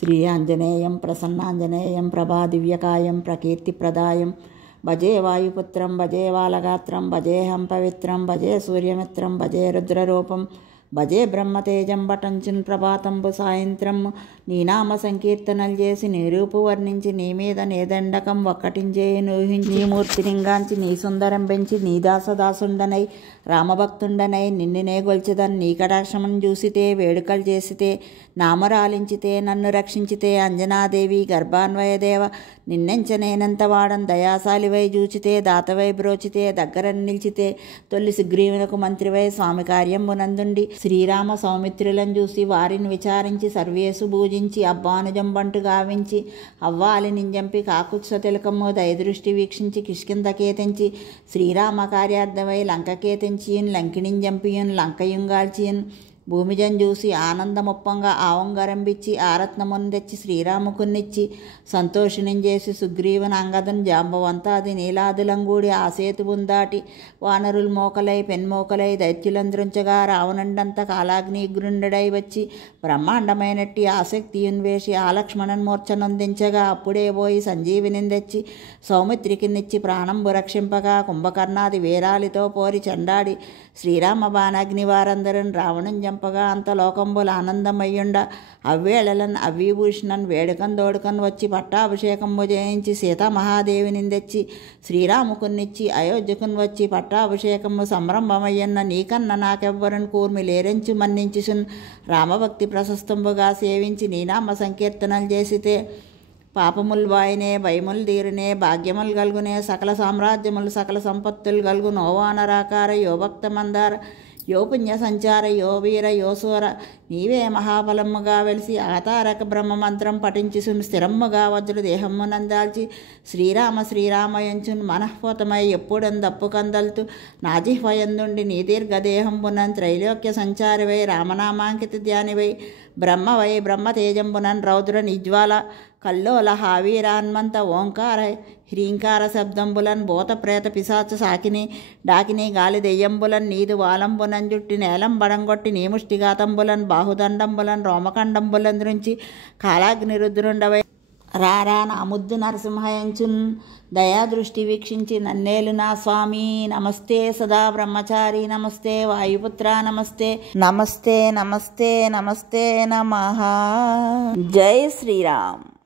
శ్రీ ఆంజనేయం ప్రసన్నాంజనేయం ప్రభాదివ్యకాయం ప్రకీర్తిప్రదాయం భజే వాయుపుత్రం భజే వాలగాత్రం భజేహం పవిత్రం భజే సూర్యమిత్రం భజే రుద్రరూపం భజే బ్రహ్మతేజం పటంచున్ ప్రభాతంబు సాయంత్రం నీ నామ సంకీర్తనలు చేసి నీ రూపు వర్ణించి నీ మీద నీ దండకం ఒక్కటించేయను ఊహించి నీ మూర్తినింగాంచి నీ సుందరం పెంచి నీ దాసదాసుండనై రామభక్తుండనై నిన్నునే గొల్చెదన్ నీ కటాక్షమను చూసితే వేడుకలు చేసితే నామరాలించితే నన్ను రక్షించితే అంజనాదేవి గర్భాన్వయదేవ నిన్నెంచనేనంత వాడన్ దయాశాలివై జూచితే దాతవై బ్రోచితే దగ్గర నిలిచితే తొల్లి సుగ్రీవునకు మంత్రివై స్వామి కార్యంబునందుండి శ్రీరామ సౌమిత్రులను చూసి వారిని విచారించి సర్వేసు పూజించి అబ్బానుజం బంటు గావించి అవ్వాలి నింజంపి కాకుత్స తిలకము దయదృష్టి వీక్షించి కిష్కిందకే తెంచి శ్రీరామ కార్యార్థమై లంకకే తెంచియున్ లంకిణింజంపియున్ లంకయుంగాల్చియున్ భూమిజం చూసి ఆనందముప్పంగా ఆవంగరంబిచ్చి ఆరత్నమును తెచ్చి శ్రీరాముకున్నిచ్చి సంతోషిణం చేసి సుగ్రీవుని అంగదను జాంబవంతాది నీలాదులంగూడి ఆ సేతువును దాటి వానరులు మోకలై పెన్మోకలై దైత్యులంద్రుంచగా రావణుండంత కాలాగ్నిగ్రుండడై వచ్చి బ్రహ్మాండమైనట్టి ఆసక్తియున్ వేసి ఆ లక్ష్మణన్ మూర్ఛనొందించగా అప్పుడే పోయి సంజీవిని తెచ్చి సౌమిత్రికినిచ్చి ప్రాణంబు రక్షింపగా కుంభకర్ణాది వీరాలితో పోరి చండాడి శ్రీరామ బాణాగ్ని వారందరూ రావణం చంపగా అంత లోకంబులు ఆనందమయ్యుండ అవ్వేళలన్ అవ్విభూషణన్ వేడుకన్ దోడుకన్ వచ్చి పట్టాభిషేకంబు చేయించి సీతామహాదేవిని తెచ్చి శ్రీరాముకున్నిచ్చి అయోధ్యకున్ వచ్చి పట్టాభిషేకము సంరంభమయ్యన్న నీకన్న నాకెవ్వరన్ కూర్మి లేరెంచి మన్నించుసున్ రామభక్తి ప్రశస్తంబుగా సేవించి నీనామ సంకీర్తనలు చేసితే పాపముల్ వాయినే భయములు తీరునే భాగ్యములు గలుగునే సకల సామ్రాజ్యములు సకల సంపత్తులు గలుగు నోవానరాకార యో భక్త మందార యో పుణ్య సంచార యో వీర యో సూర నీవే మహాబలమ్ముగా వెలిసి ఆతారక బ్రహ్మమంత్రం పఠించుసున్ స్థిరమ్ముగా వజ్ర దేహమ్మునందాల్చి శ్రీరామ శ్రీరామయంచున్ మనఃపోతమై ఎప్పుడందప్పు కందల్తు నాజిహ్వయందుండి నీ దీర్ఘదేహంబునన్ త్రైలోక్య సంచారివై రామనామాంకిత ధ్యానివై బ్రహ్మవై బ్రహ్మతేజంబునన్ రౌద్ర నిజ్వాల కల్లోల హావీరాన్మంత ఓంకార హ్రీంకార శబ్దంబులన్ భూత ప్రేత పిశాచ సాకిని డాకిని గాలి దెయ్యంబులన్ నీదు వాలంబునన్ జుట్టి నేలం బడంగొట్టి నీముష్టిఘాతంబులన్ బాహుదండంబులన్ రోమకండంబులన్ దృంచి కాలాగ్ని రుద్రుండవై రారా నా ముద్దు నరసింహయంచున్ దయాదృష్టి వీక్షించి నన్నేలు నా స్వామి నమస్తే సదా బ్రహ్మచారి నమస్తే వాయుపుత్ర నమస్తే నమస్తే నమస్తే నమస్తే నమః జై శ్రీరామ్.